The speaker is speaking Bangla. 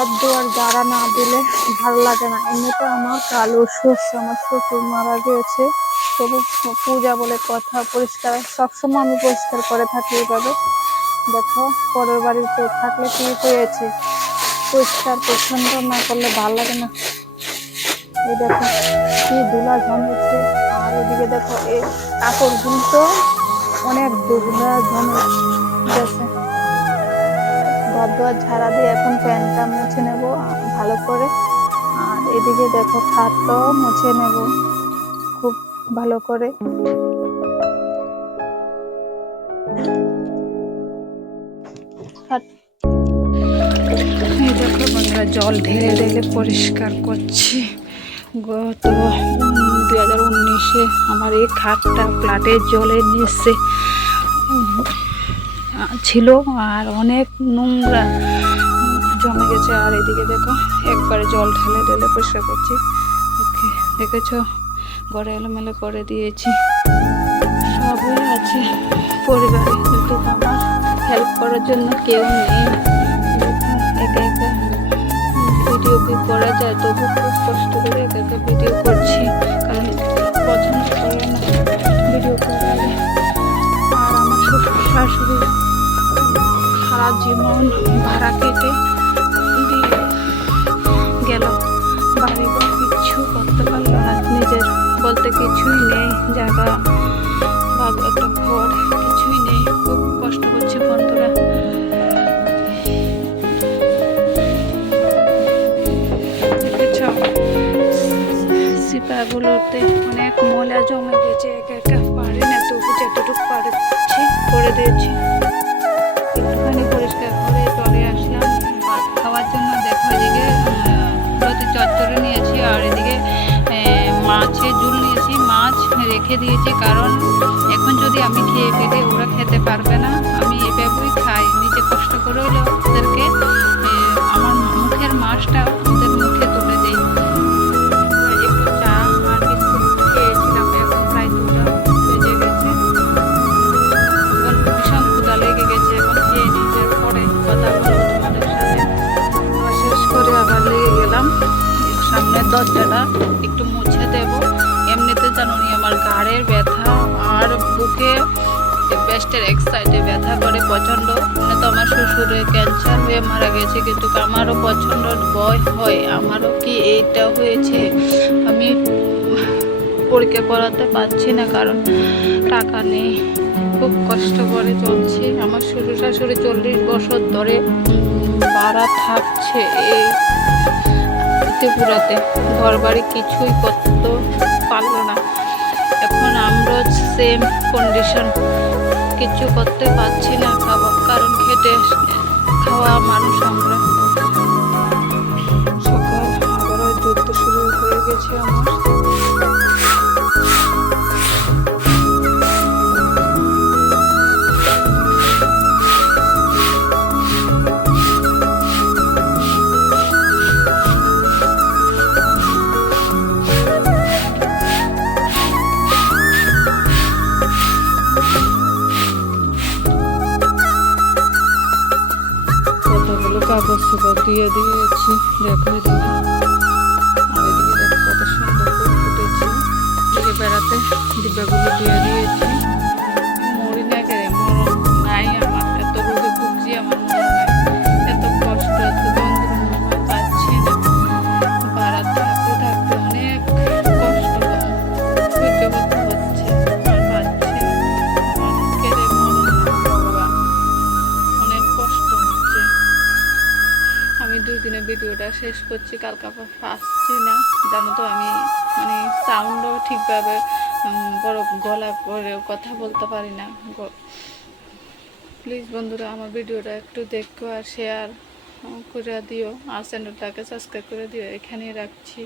আর যারা না দিলে ভালো লাগে না। এমনিতে আমার কালো শস্য, আমার শ্বশুর মারা গিয়েছে, তবু পূজা বলে কথা, পরিষ্কার সবসময় আমি পরিষ্কার করে থাকি এইভাবে। দেখো পরের বাড়িতে থাকলে কি হয়েছে, পরিষ্কার পরিচ্ছন্ন না করলে ভালো লাগে না। এই দেখো কি ধুলা জমেছে, আর এদিকে দেখো এই কাপড়গুলো তো অনেক ধুলা জমে গেছে। ঘর দুয়ার ঝাড়া দিয়ে এখন প্যান্টটা মুছে নেব ভালো করে। আর এদিকে দেখো খাটটাও মুছে নেব খুব ভালো করে। এই দেখো বন্ধুরা, জল ঢেলে ঢেলে পরিষ্কার করছি। গত 2019-এ আমার এই খাটটা ফ্ল্যাটের জলের নিচে ছিল, আর অনেক নোংরা জমে গেছে। আর এদিকে দেখো একবারে জল ঢেলে ঢেলে পরিষ্কার করছি। ওকে দেখেছো, ঘরে এলোমেলো করে দিয়েছি। সবই আছে পরিবারে, কিন্তু আমার হেল্প করার জন্য কেউ নেই। একা একা ভিডিও করা যায়, তবু খুব কষ্ট করে একা একা ভিডিও করছি, কারণ পছন্দ করে না ভিডিও করা। আর আমার শ্বশুর শাশুড়ি সারা জীবন ভাড়া কেটে দিয়ে গেল, বাড়ি ঘর কিচ্ছু করতে পারলো না, নিজের বলতে কিছুই নেই, জায়গা বা একটা ঘর কিছুই নেই। খুব কষ্ট করছে বন্ধুরা। সিপাগুলোতে অনেক ময়লা জমে গেছে, একা একা পারি না, তবু যতটুকু পারছি করে দিয়েছি। একটুখানি পরিষ্কার করে চলে আসলাম ভাত খাওয়ার জন্য। দেখো এদিকে প্রতি চচ্চড়ি নিয়েছি, আর এদিকে মাছের ঝোল নিয়েছি। মাছ রেখে দিয়েছি, কারণ এখন যদি আমি খেয়ে ফেলে ওরা খেতে পারবে না। আমি এভাবেই খাই, নিজে কষ্ট করে হলেও ওদেরকে আমার মুখের মাছটা ওদের মুখে তুলে দিই। একটু চা আর বিস্কুট খেয়েছিলাম, এখন প্রায় 2টা বেজে গেছে, ভীষণ ক্ষুধা লেগে গেছে। এখন খেয়ে নিজের পরে কথা বলবো তোমাদের সাথে। শেষ করে আবার লেগে গেলাম সামনের দরজাটা একটু মুছে দেব। এমনিতে জানি আমার ঘাড়ের ব্যথা আর বুকে ব্রেস্টের এক সাইডে ব্যথা করে প্রচণ্ড। মানে তো আমার শ্বশুরের ক্যান্সার হয়ে মারা গেছে, কিন্তু আমারও প্রচণ্ড ভয় হয়, আমারও কি এইটা হয়েছে। আমি পরীক্ষা করাতে পারছি না, কারণ টাকা নেই, খুব কষ্ট করে চলছি। আমার শ্বশুর শাশুড়ি 40 বছর ধরে ভাড়া থাকছে এই ত্রিপুরাতে, ঘর বাড়ি কিছুই করতে পারলো না। এখন আমরা সেম কন্ডিশন, কিছু করতে পারছি না, কারণ খেটে খাওয়া মানুষ আমরা। সকাল আবারও যুদ্ধ শুরু হয়ে গেছে আমার। কাগজ সুগজ দিয়ে দিয়েছি, দেখো এদিকে। আর এদিকে দেখো কত সুন্দর ফুল ফুটেছে। এদিকে বেড়াতে ডিব্বাগুলো দিয়ে দিয়েছি। মরি না কেড়ে, মরণ নাই আমার, এত রোগে ভুগছি, আমার মরণ নাই। এত কষ্ট, এত যন্ত্রণা পাচ্ছি না। ভাড়া থাকতে থাকতে অনেক কষ্ট সহ্য করতে হচ্ছে, আর পাচ্ছি না। মরণ কেড়ে মরণ নাই ভগবান, অনেক কষ্ট হচ্ছে। আমি 2 দিনে ভিডিওটা শেষ করছি, কালকে পাচ্ছি না, জানো তো। আমি মানে সাউন্ডও ঠিকভাবে বড় গলা করে কথা বলতে পারি না। প্লিজ বন্ধুরা আমার ভিডিওটা একটু দেখো আর শেয়ার করে দিও, আর চ্যানেলটাকে সাবস্ক্রাইব করে দিও। এখানেই রাখছি।